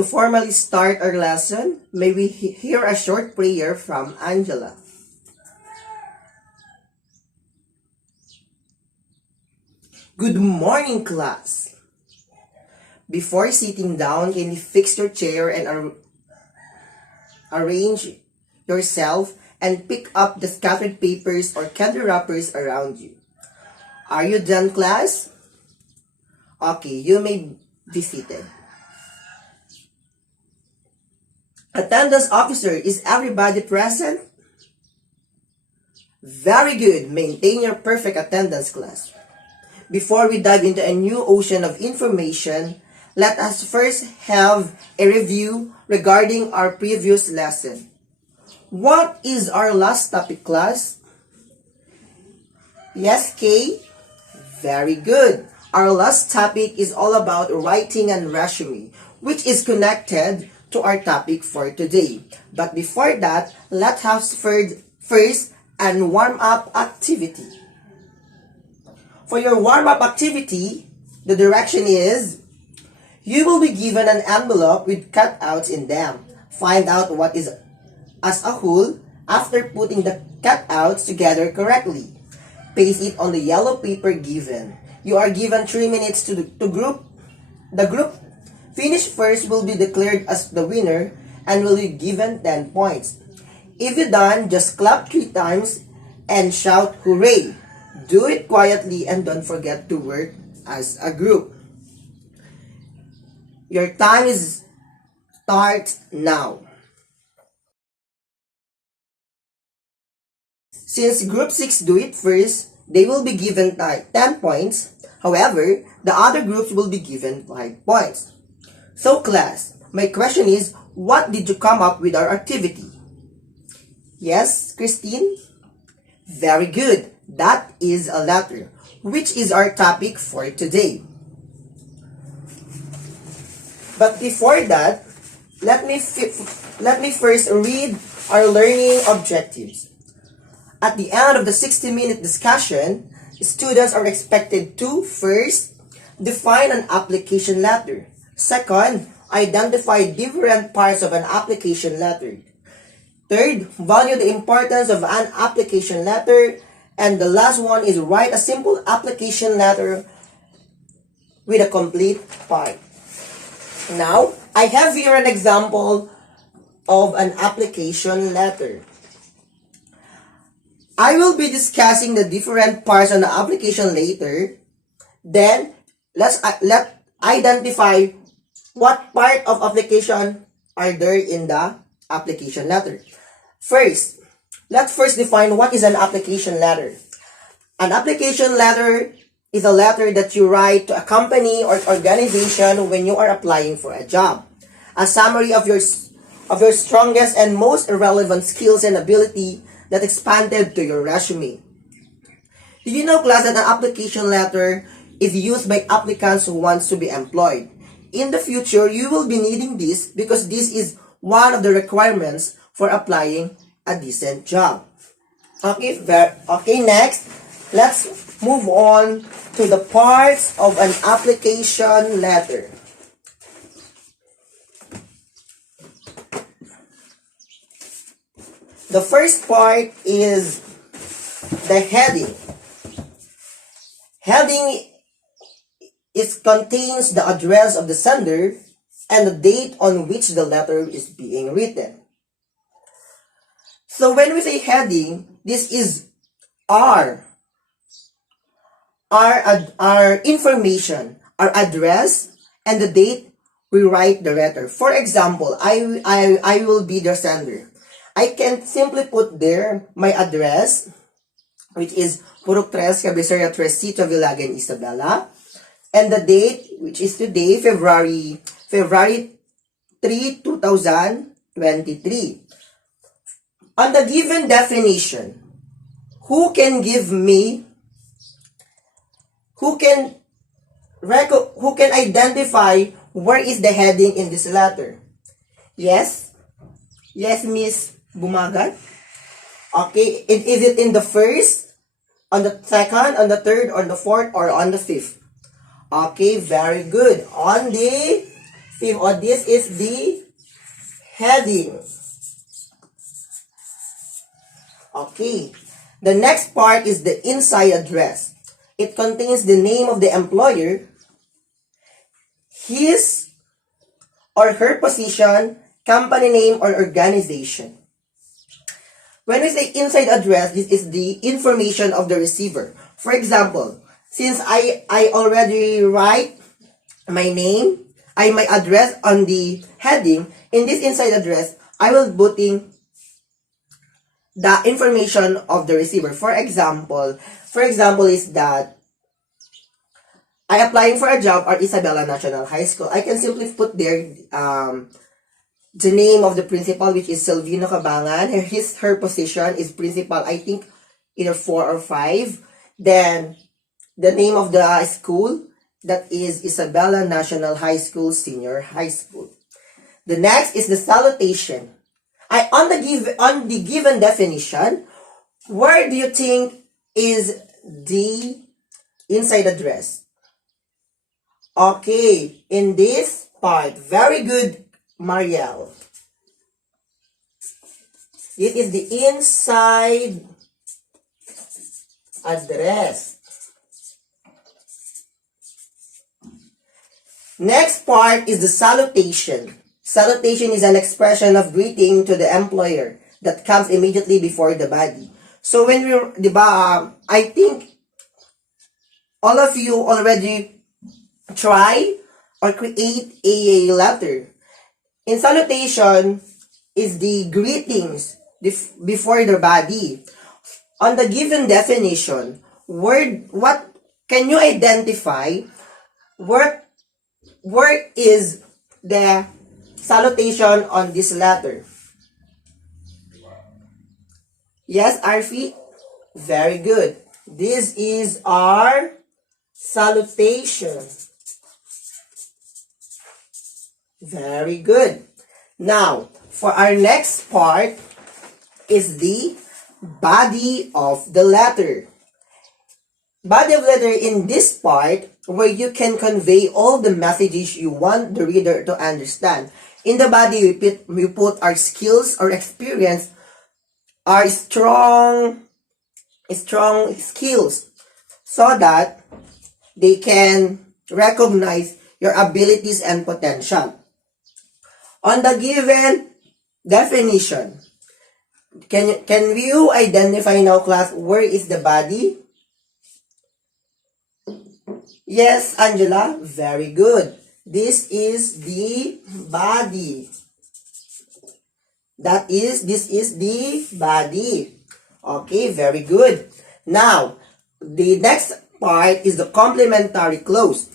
To formally start our lesson, may we hear a short prayer from Angela. Good morning, class. Before sitting down, can you fix your chair and arrange yourself and pick up the scattered papers or candy wrappers around you? Are you done, class? Okay, you may be seated. Attendance officer, is everybody present? Very good. Maintain your perfect attendance, class. Before we dive into a new ocean of information, let us first have a review regarding our previous lesson. What is our last topic, class? Yes, Kay? Very good. Our last topic is all about writing and resume, which is connected to our topic for today. But before that, let's have first an warm-up activity. For your warm-up activity, the direction is, you will be given an envelope with cutouts in them. Find out what is as a whole after putting the cutouts together correctly. Paste it on the yellow paper given. You are given 3 minutes to group. The group finished first will be declared as the winner and will be given 10 points. If you're done, just clap 3 times and shout hooray. Do it quietly and don't forget to work as a group. Your time is start now. Since group 6 do it first, they will be given 10 points. However, the other groups will be given 5 points. So class, my question is, what did you come up with our activity? Yes, Christine? Very good. That is a letter, which is our topic for today. But before that, let me first read our learning objectives. At the end of the 60-minute discussion, students are expected to first, define an application letter. Second, identify different parts of an application letter. Third, value the importance of an application letter. And the last one is write a simple application letter with a complete part. Now, I have here an example of an application letter. I will be discussing the different parts on the application later. Then, let's identify what part of application are there in the application letter. First, let's first define what is an application letter. An application letter is a letter that you write to a company or organization when you are applying for a job. A summary of your strongest and most relevant skills and ability that expanded to your resume. Did you know, class, that an application letter is used by applicants who want to be employed? In the future, you will be needing this because this is one of the requirements for applying a decent job. Okay, next, let's move on to the parts of an application letter. The first part is the heading. Heading contains the address of the sender and the date on which the letter is being written. So when we say heading, this is our information, our address, and the date we write the letter. For example, I will be the sender. I can simply put there my address, which is Purok 3, Cabeceria 3, Sitio Villagan, Isabela, and the date, which is today, February 3, 2023. On the given definition, who can identify where is the heading in this letter? Yes? Yes, Miss Bumagat? Okay, is it in the first, on the second, on the third, on the fourth, or on the fifth? Okay, very good. On the Fifth, or this is the heading. Okay. The next part is the inside address. It contains the name of the employer, his or her position, company name, or organization. When we say inside address, this is the information of the receiver. For example, since I already write my name, my address on the heading, in this inside address, I will putting the information of the receiver. For example is that I applying for a job at Isabela National High School. I can simply put there the name of the principal, which is Silvino Cabangan. Her position is principal, I think either 4 or 5. Then the name of the school, that is Isabela National High School, Senior High School. The next is the salutation. On the given definition, where do you think is the inside address? Okay, in this part. Very good, Marielle. This is the inside address. Next part is the salutation. Salutation is an expression of greeting to the employer that comes immediately before the body. So when I think all of you already try or create a letter. In salutation is the greetings before the body. On the given definition, what can you identify? Where is the salutation on this letter? Yes, Arfi? Very good. This is our salutation. Very good. Now, for our next part is the body of the letter. Body of letter in this part where you can convey all the messages you want the reader to understand. In the body, we put our skills or experience, our strong skills, so that they can recognize your abilities and potential. On the given definition, can you identify now, class, where is the body? Yes, Angela, very good. This is the body. This is the body. Okay, very good. Now, the next part is the complementary clause.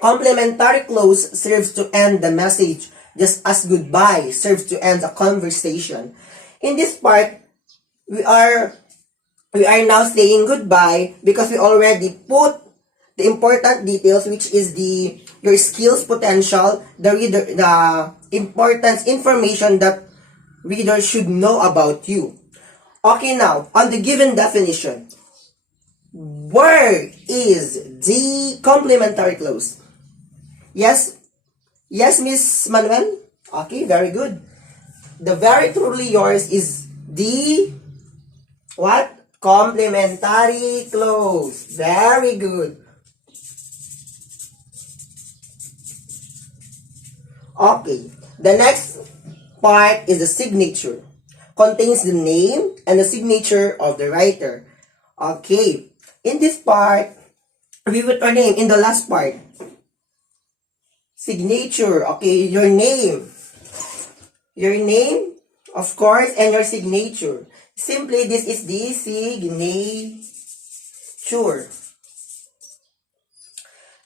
Complementary clause serves to end the message, just as goodbye serves to end a conversation. In this part, we are now saying goodbye because we already put the important details, which is your skills, potential, the importance, information that reader should know about you. Okay, now, on the given definition, where is the complementary clause? Yes, Miss Manuel? Okay, very good. The very truly yours is the what? Complementary clause. Very good. Okay, the next part is the signature. Contains the name and the signature of the writer. Okay, in this part, we put our name in the last part. Signature, okay, your name, of course, and your signature. Simply, this is the signature.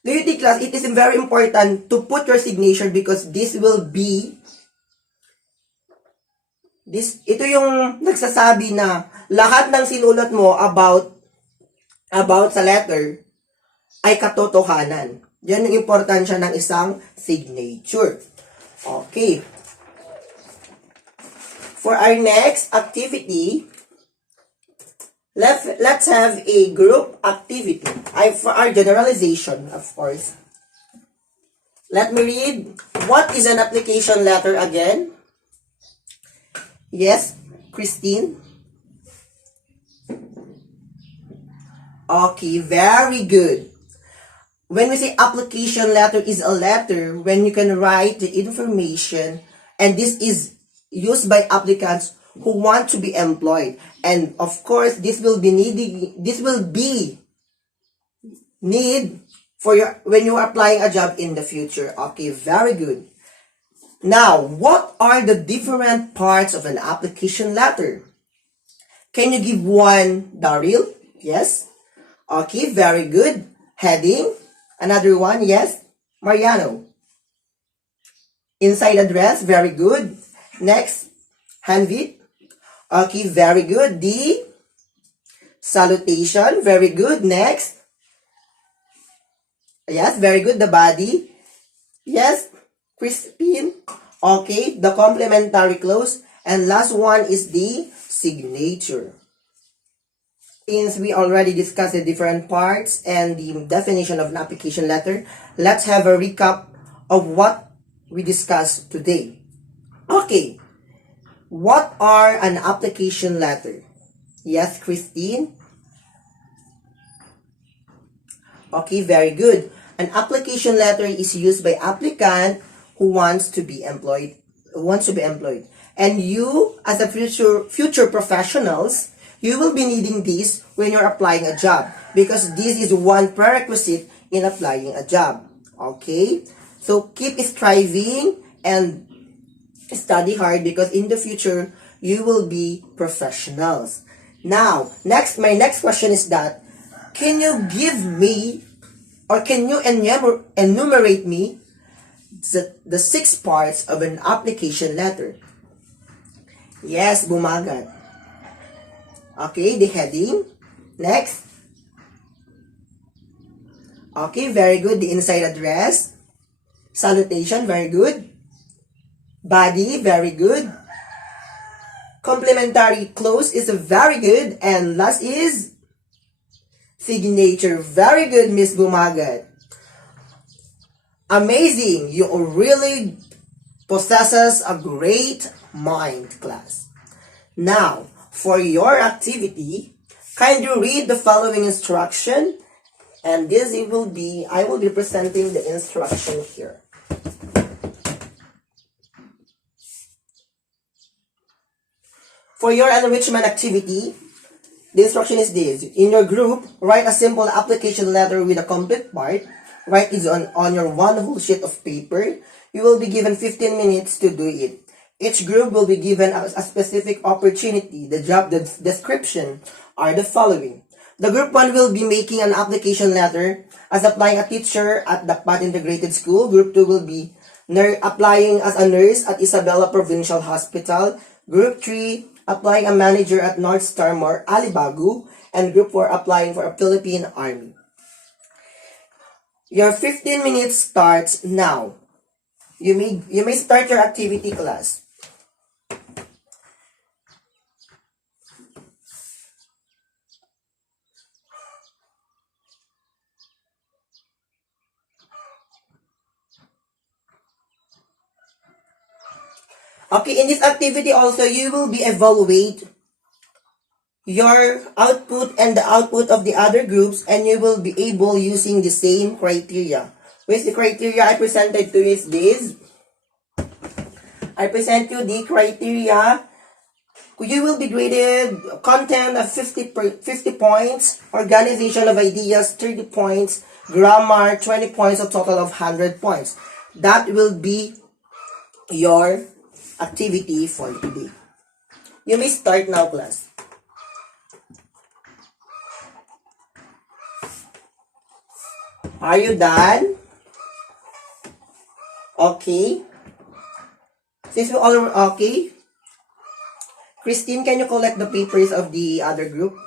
Do you think, class, it is very important to put your signature because this will be, ito yung nagsasabi na lahat ng sinulat mo about sa letter ay katotohanan. Yan yung importansya ng isang signature. Okay. For our next activity, let's have a group activity. For our generalization, of course. Let me read what is an application letter again? Yes, Christine? Okay, very good. When we say application letter is a letter when you can write the information, and this is used by applicants who want to be employed. And of course, this will be need for your when you are applying a job in the future. Okay, very good. Now, what are the different parts of an application letter? Can you give one, Daryl? Yes. Okay, very good. Heading. Another one, yes. Mariano. Inside address, very good. Next, Hanvit. Okay, very good. The salutation, very good. Next. Yes, very good. The body. Yes, Crispin. Okay, the complementary clause. And last one is the signature. Since we already discussed the different parts and the definition of an application letter, let's have a recap of what we discussed today. Okay, what are an application letter? Yes, Christine? Okay, very good. An application letter is used by applicant who wants to be employed, And you, as a future professionals, you will be needing this when you're applying a job because this is one prerequisite in applying a job. Okay? So keep striving and study hard because in the future, you will be professionals. Now, my next question is that, can you give me or can you enumerate me the 6 parts of an application letter? Yes, bumagat. Okay, the heading. Next. Okay, very good. The inside address. Salutation, very good. Body, very good. Complementary clause is very good. And last is signature. Very good, Miss Bumagat. Amazing. You really possesses a great mind, class. Now, for your activity, kindly read the following instruction, and I will be presenting the instruction here. For your enrichment activity, the instruction is this. In your group, write a simple application letter with a complete part. Write it on your one whole sheet of paper. You will be given 15 minutes to do it. Each group will be given a specific opportunity. The job description are the following. The group 1 will be making an application letter as applying a teacher at Dakpat Integrated School. Group 2 will be applying as a nurse at Isabela Provincial Hospital. Group 3, applying a manager at North Star More Alibagu. And Group 4, applying for a Philippine Army. Your 15 minutes starts now. You may start your activity, class. Okay, in this activity also, you will be evaluate your output and the output of the other groups, and you will be able using the same criteria. With the criteria I presented to you is this. I present you the criteria. You will be graded content of 50 points, organization of ideas 30 points, grammar 20 points, a total of 100 points. That will be your activity for today. You may start now, class. Are you done? Okay. Since we all are okay, Christine, can you collect the papers of the other group?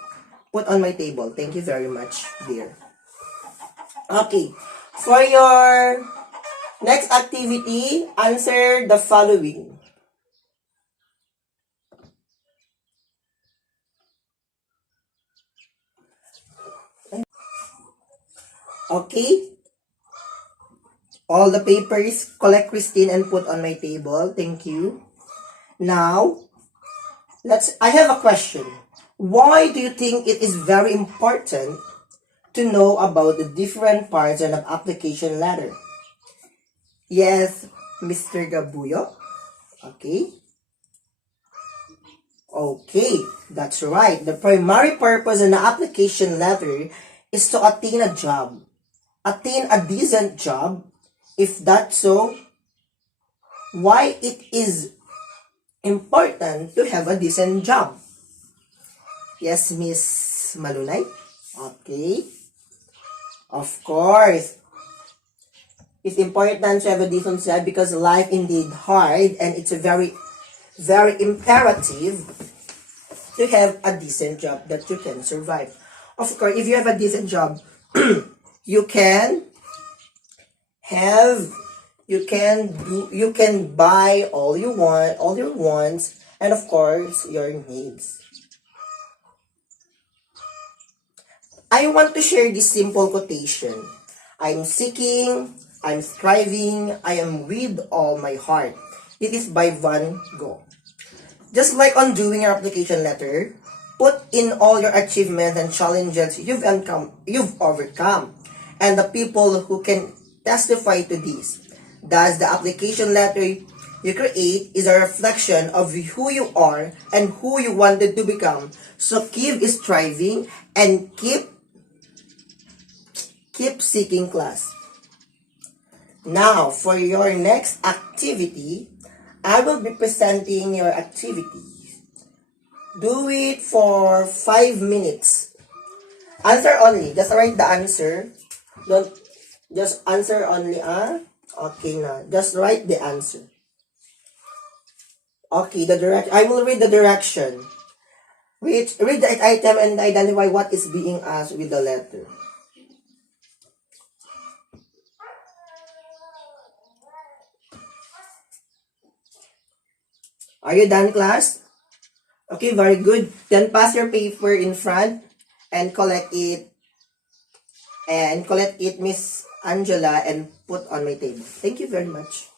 Put on my table. Thank you very much, dear. Okay. For your next activity, answer the following. Okay? All the papers, collect Christine and put on my table. Thank you. Now, I have a question. Why do you think it is very important to know about the different parts of an application letter? Yes, Mr. Gabuyo. Okay. Okay, that's right. The primary purpose of an application letter is to attain a job. Attain a decent job. If that's so, why it is important to have a decent job? Yes, Miss Malunay? Okay. Of course. It's important to have a decent job because life indeed hard and it's a very, very imperative to have a decent job that you can survive. Of course, if you have a decent job, you can have, you can buy all you want, all your wants, and of course, your needs. I want to share this simple quotation. I'm seeking, I'm striving, I am with all my heart. It is by Van Gogh. Just like on doing your application letter, put in all your achievements and challenges you've overcome, and the people who can testify to this. Thus, the application letter you create is a reflection of who you are and who you wanted to become. So keep striving and keep seeking class. Now, for your next activity, I will be presenting your activities. Do it for 5 minutes. Answer only. Just write the answer. Don't just answer only. Okay na. Just write the answer. Okay, I will read the direction. Read the item and identify what is being asked with the letter. Are you done, class? Okay, very good. Then pass your paper in front and collect it. Miss Angela, and put on my table. Thank you very much.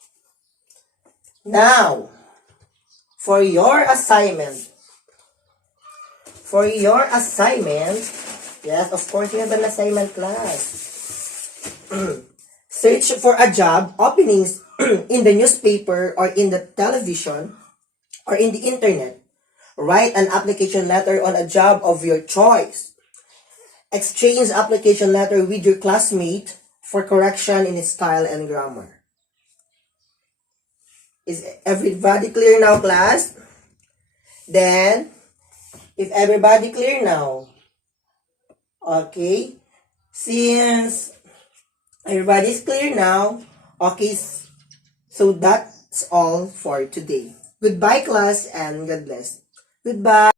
Now, for your assignment. Yes, of course, you have an assignment, class. Search for a job openings in the newspaper or in the television or in the internet. Write an application letter on a job of your choice. Exchange application letter with your classmate for correction in style and grammar. Is everybody clear now, class? Then, if everybody clear now, okay, since everybody's clear now, okay, so that's all for today. Goodbye, class, and God bless. Goodbye.